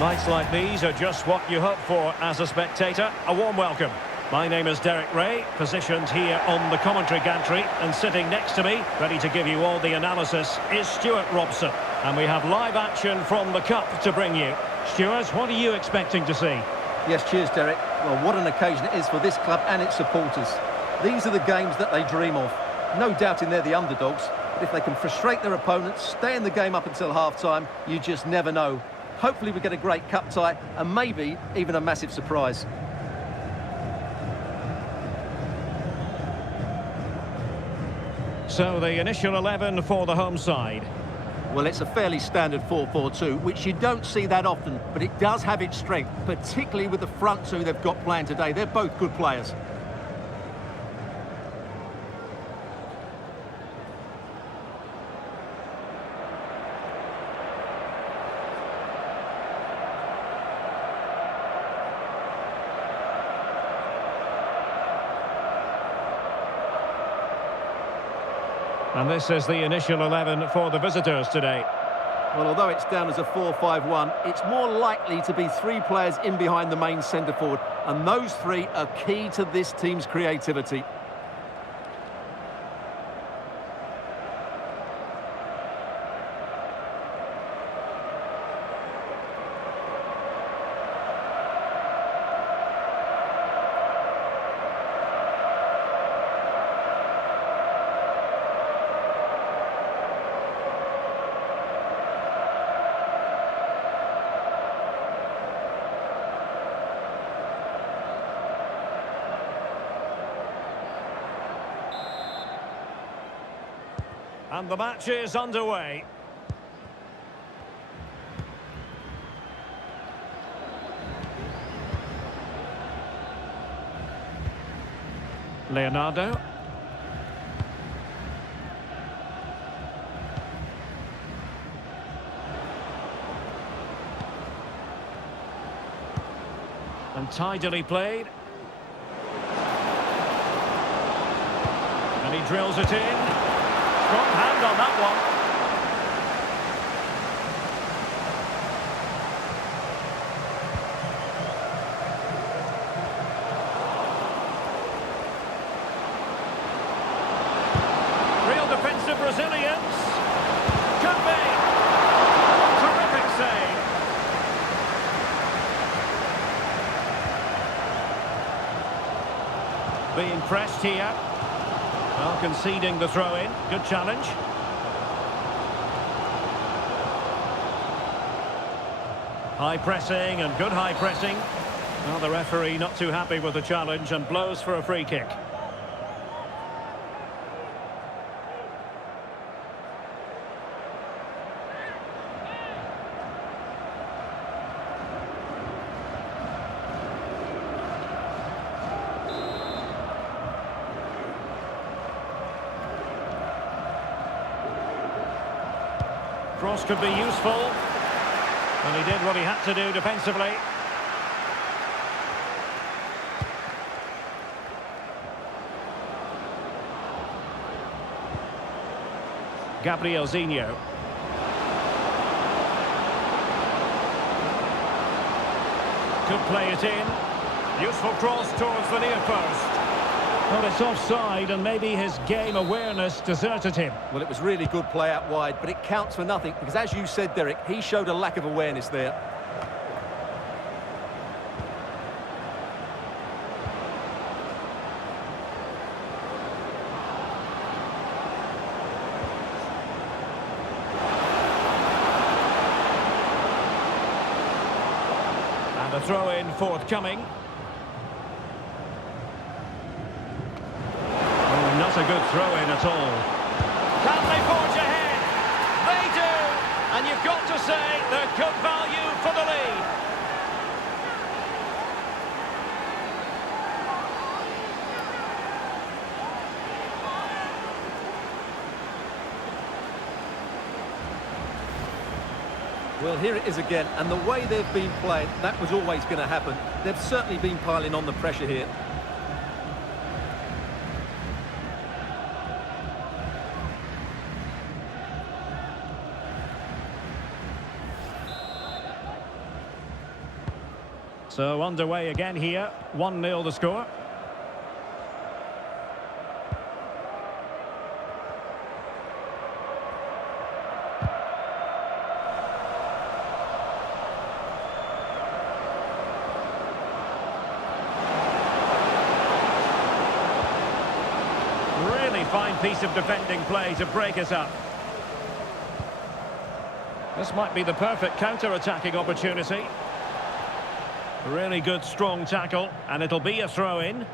Nights like these are just what you hope for as a spectator. A warm welcome. My name is Derek Ray, positioned here on the commentary gantry, and sitting next to me, ready to give you all the analysis, is Stuart Robson. And we have live action from the Cup to bring you. Stuart, what are you expecting to see? Yes, cheers, Derek. Well, what an occasion it is for this club and its supporters. These are the games that they dream of. No doubting they're the underdogs, but if they can frustrate their opponents, stay in the game up until half-time, you just never know. Hopefully we get a great cup tie and maybe even a massive surprise. So the initial 11 for the home side. Well, it's a fairly standard 4-4-2, which you don't see that often, but it does have its strength, particularly with the front two they've got playing today. They're both good players. And this is the initial 11 for the visitors today. Well, although it's down as a 4-5-1, it's more likely to be three players in behind the main centre-forward, and those three are key to this team's creativity. And the match is underway. Leonardo. And tidily played. And he drills it in. Strong hand on that one. Real defensive resilience. Could be. Terrific save. Being pressed here. Well, conceding the throw-in. Good challenge. High pressing and good high pressing. Well, the referee not too happy with the challenge and blows for a free kick. Cross could be useful, and he did what he had to do defensively. Gabrielzinho. Could play it in. Useful cross towards the near post. Well, it's offside, and maybe his game awareness deserted him. Well, it was really good play out wide, but it counts for nothing, because as you said, Derek, he showed a lack of awareness there. And a throw-in forthcoming. Not a good throw-in at all. Can they forge ahead? They do! And you've got to say they're good value for the lead. Well, here it is again, and the way they've been playing, that was always going to happen. They've certainly been piling on the pressure here. So underway again here, 1-0 the score. Really fine piece of defending play to break us up. This might be the perfect counter-attacking opportunity. Really good, strong tackle, and it'll be a throw-in.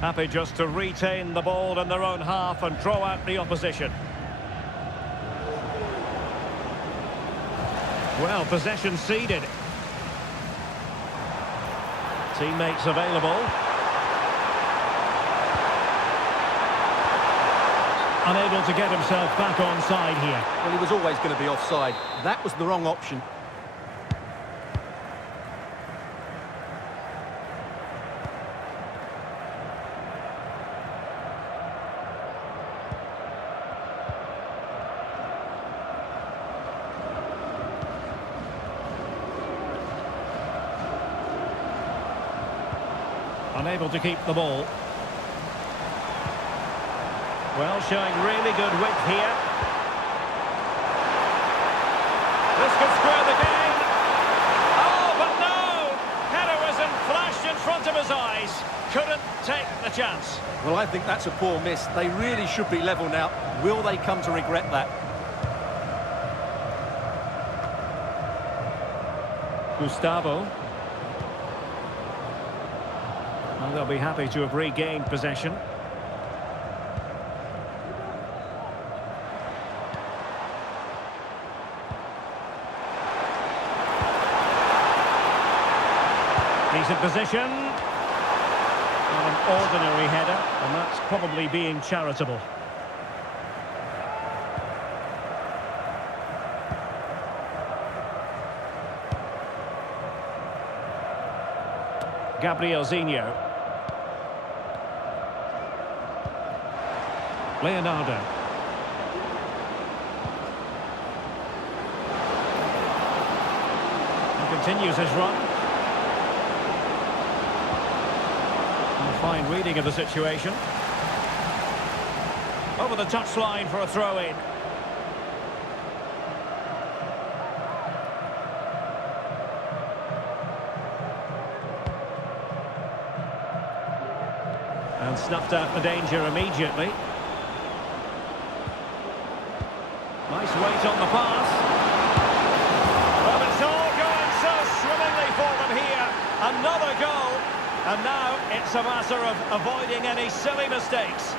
Happy just to retain the ball in their own half and draw out the opposition. Well, possession ceded. Teammates available. Unable to get himself back onside here. Well, he was always going to be offside. That was the wrong option. Unable to keep the ball. Well, showing really good width here. This could square the game. Oh, but no! Heroism flashed in front of his eyes. Couldn't take the chance. Well, I think that's a poor miss. They really should be level now. Will they come to regret that? Gustavo. Well, they'll be happy to have regained possession. Decent position. Not an ordinary header, and that's probably being charitable. Gabriel Zinho. Leonardo. He continues his run. A fine reading of the situation. Over the touchline for a throw-in. And snuffed out the danger immediately. Nice weight on the pass. Well, it's all going so swimmingly for them here. Another goal. And now it's a matter of avoiding any silly mistakes.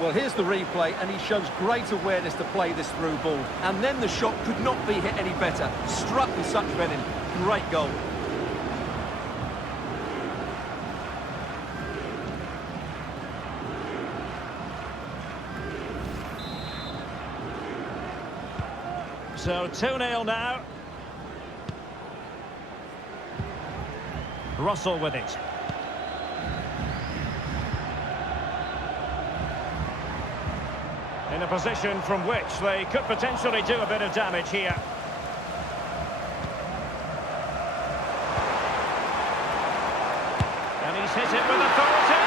Well, here's the replay, and he shows great awareness to play this through ball. And then the shot could not be hit any better. Struck with such venom. Great goal. So 2-0 now. Russell with it. In a position from which they could potentially do a bit of damage here. And he's hit it with authority!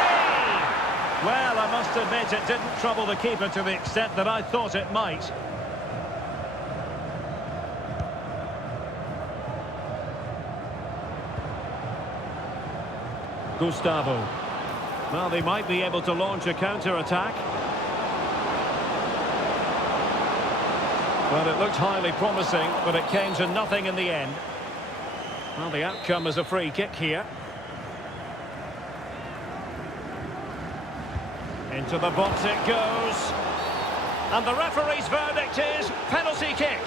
Well, I must admit it didn't trouble the keeper to the extent that I thought it might. Gustavo. Well, they might be able to launch a counter-attack. Well, it looked highly promising, but it came to nothing in the end. Well, the outcome is a free kick here. Into the box it goes. And the referee's verdict is penalty kick.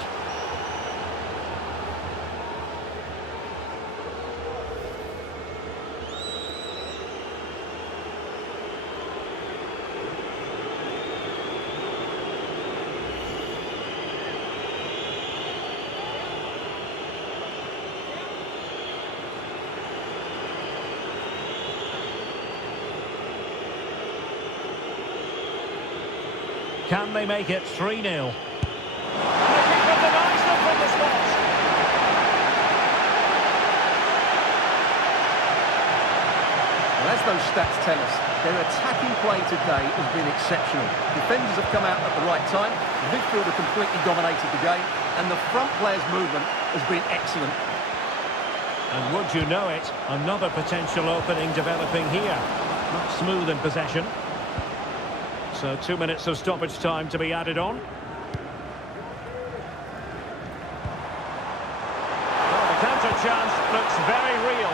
Can they make it 3-0? The keeper denies them from the spot. Well, as those stats tell us, their attacking play today has been exceptional. Defenders have come out at the right time, the midfielder completely dominated the game, and the front player's movement has been excellent. And would you know it, another potential opening developing here. Not smooth in possession. So 2 minutes of stoppage time to be added on. Well, the counter chance looks very real.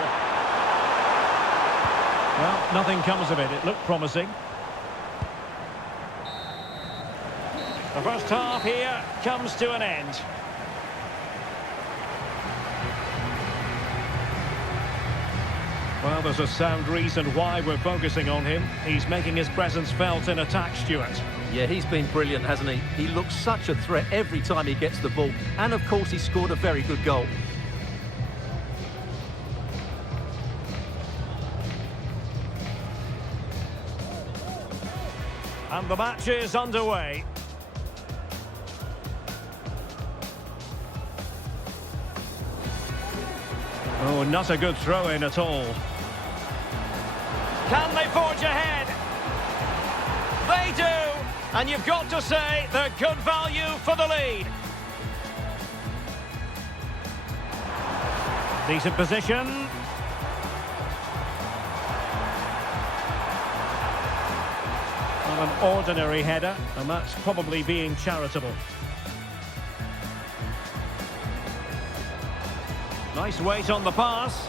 Well, nothing comes of it. It looked promising. The first half here comes to an end. Well, there's a sound reason why we're focusing on him. He's making his presence felt in attack, Stuart. Yeah, he's been brilliant, hasn't he? He looks such a threat every time he gets the ball. And, of course, he scored a very good goal. And the match is underway. Oh, not a good throw-in at all. Can they forge ahead? They do! And you've got to say they're good value for the lead. Decent position. Well, an ordinary header, and that's probably being charitable. Nice weight on the pass.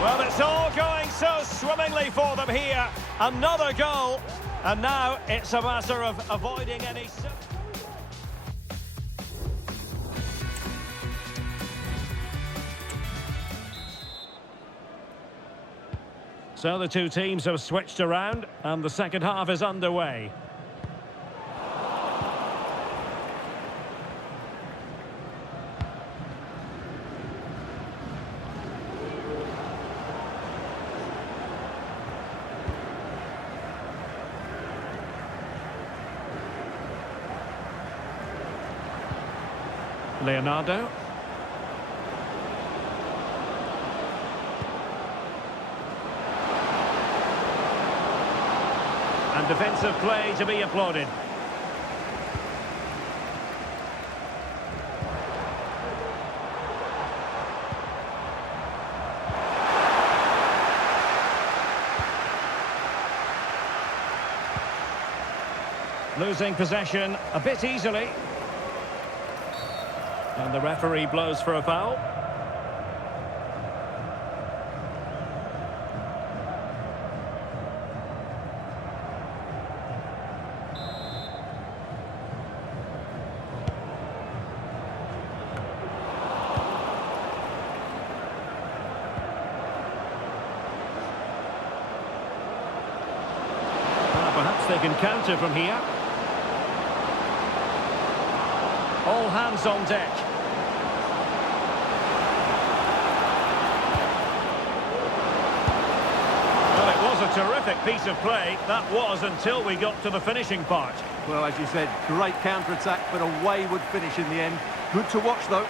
Well, it's all going so swimmingly for them here. Another goal. And now it's a matter of avoiding any... So the two teams have switched around, and the second half is underway. Leonardo. And defensive play to be applauded. Losing possession a bit easily. And the referee blows for a foul. Perhaps they can counter from here. All hands on deck. Well, it was a terrific piece of play. That was until we got to the finishing part. Well, as you said, great counter-attack, but a wayward finish in the end. Good to watch, though.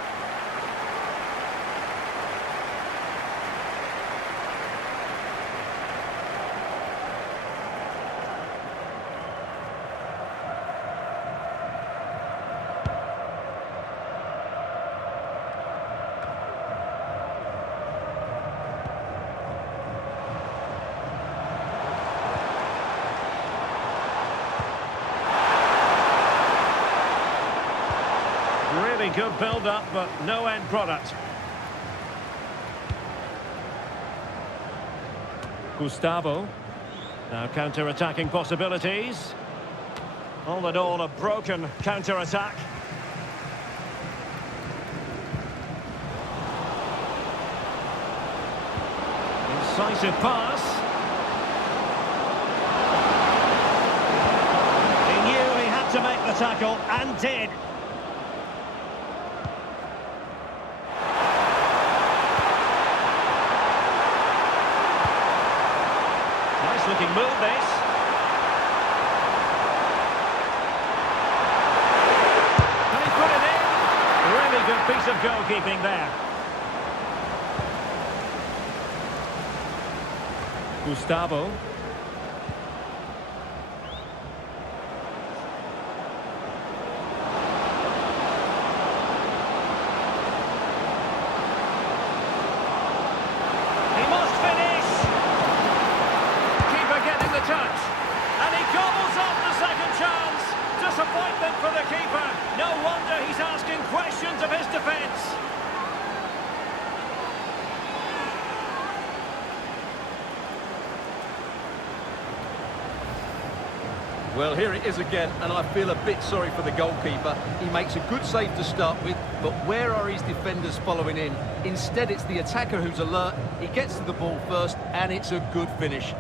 Really good build-up, but no end product. Gustavo. Now counter-attacking possibilities. All in all, a broken counter-attack. Incisive pass. He knew he had to make the tackle, and did. Looking move this. piece of goalkeeping there. Gustavo. He must finish. Keeper getting the touch. And he gobbles up the second chance. Disappointment for the keeper. No wonder he's asking questions of his defence. Well, here it is again, and I feel a bit sorry for the goalkeeper. He makes a good save to start with, but where are his defenders following in? Instead, it's the attacker who's alert. He gets to the ball first, and it's a good finish.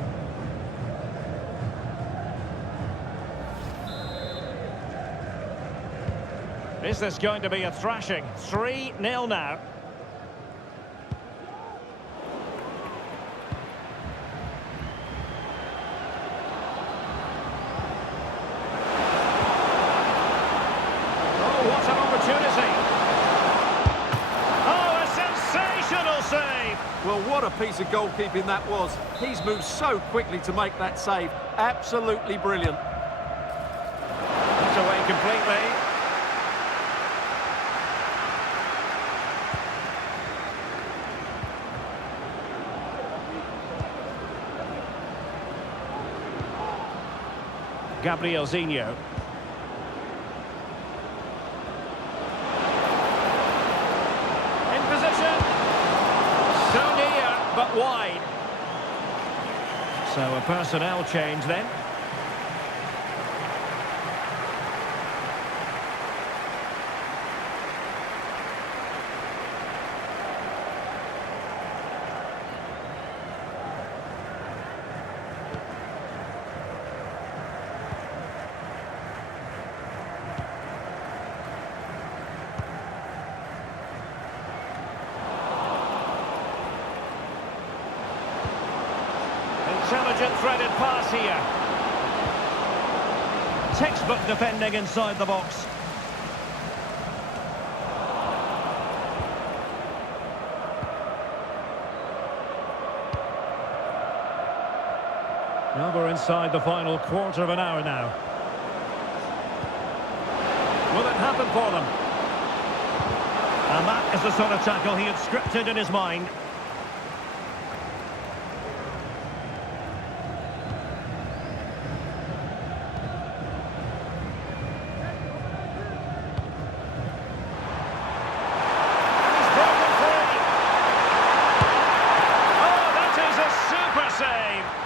Is this going to be a thrashing? 3-0 now. Oh, what an opportunity. Oh, a sensational save. Well, what a piece of goalkeeping that was. He's moved so quickly to make that save. Absolutely brilliant. Put away completely. Gabriel Zinho. In position. So near, but wide. So a personnel change then. Intelligent threaded pass here. Textbook defending inside the box. Well, we're inside the final quarter of an hour now. Will it happen for them? And that is the sort of tackle he had scripted in his mind.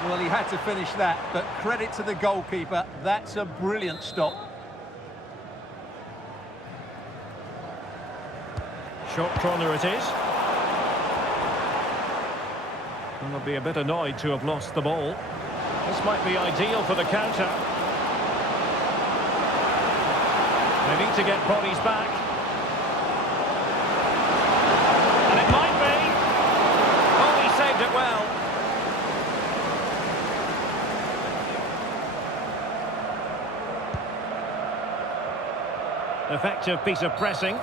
Well, he had to finish that, but credit to the goalkeeper. That's a brilliant stop. Short corner it is. And they'll be a bit annoyed to have lost the ball. This might be ideal for the counter. They need to get bodies back. And it might be. Oh, he saved it well. Effective piece of pressing.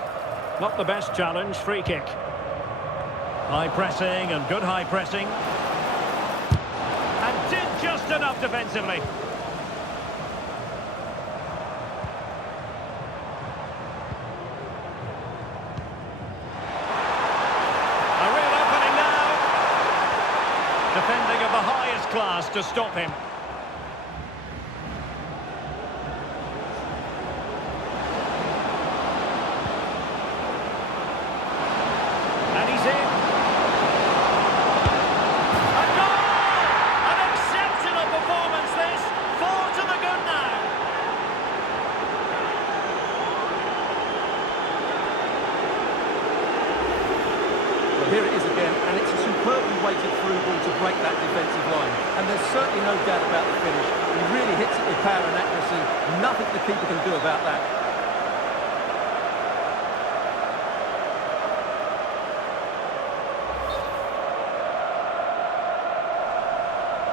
Not the best challenge, free kick. High pressing and good high pressing. And did just enough defensively. A real opening now. Defending of the highest class to stop him. Here it is again, and it's a superbly weighted through ball to break that defensive line. And there's certainly no doubt about the finish. He really hits it with power and accuracy. Nothing the keeper can do about that.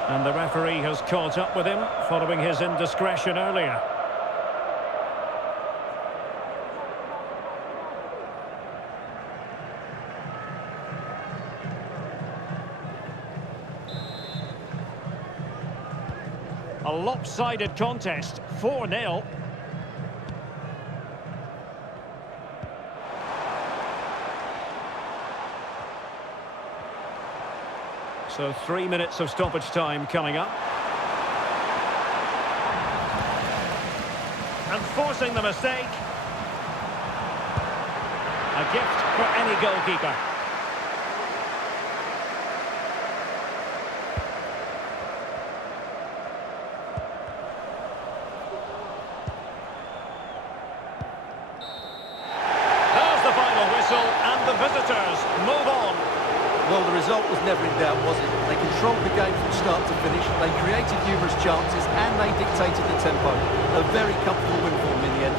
And the referee has caught up with him following his indiscretion earlier. A lopsided contest, 4-0. So 3 minutes of stoppage time coming up. And forcing the mistake. A gift for any goalkeeper. There's the final whistle, and the visitors move on. Well, the result was never in doubt, was it? They controlled the game from start to finish, they created numerous chances, and they dictated the tempo. A very comfortable win for them in the end.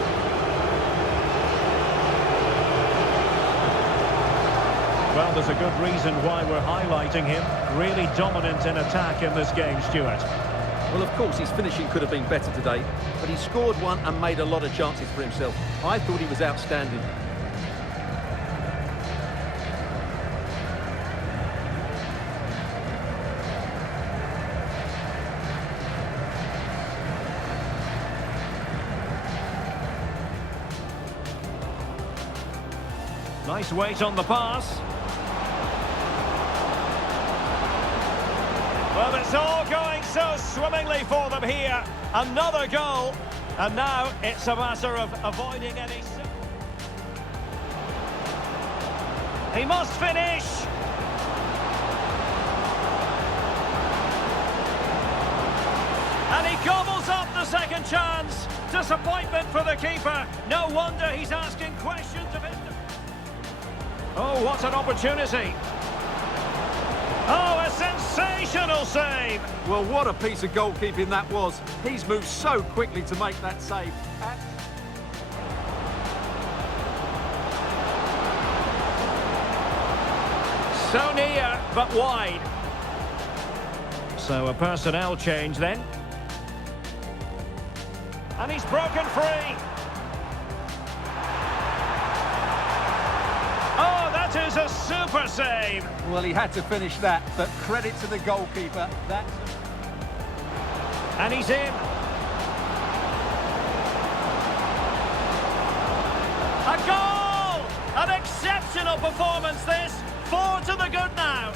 Well, there's a good reason why we're highlighting him. Really dominant in attack in this game, Stuart. Well, of course, his finishing could have been better today, but he scored one and made a lot of chances for himself. I thought he was outstanding. Nice weight on the pass. Well, it's all going so swimmingly for them here. Another goal. And now it's a matter of avoiding any... He must finish. And he gobbles up the second chance. Disappointment for the keeper. No wonder he's asking questions of his... Oh, what an opportunity. Oh, a sensational save. Well, what a piece of goalkeeping that was. He's moved so quickly to make that save. So near, but wide. So a personnel change then. And he's broken free. Oh, that is a super save. Well, he had to finish that, but credit to the goalkeeper. And he's in. A goal! An exceptional performance, this. 4 to the good now.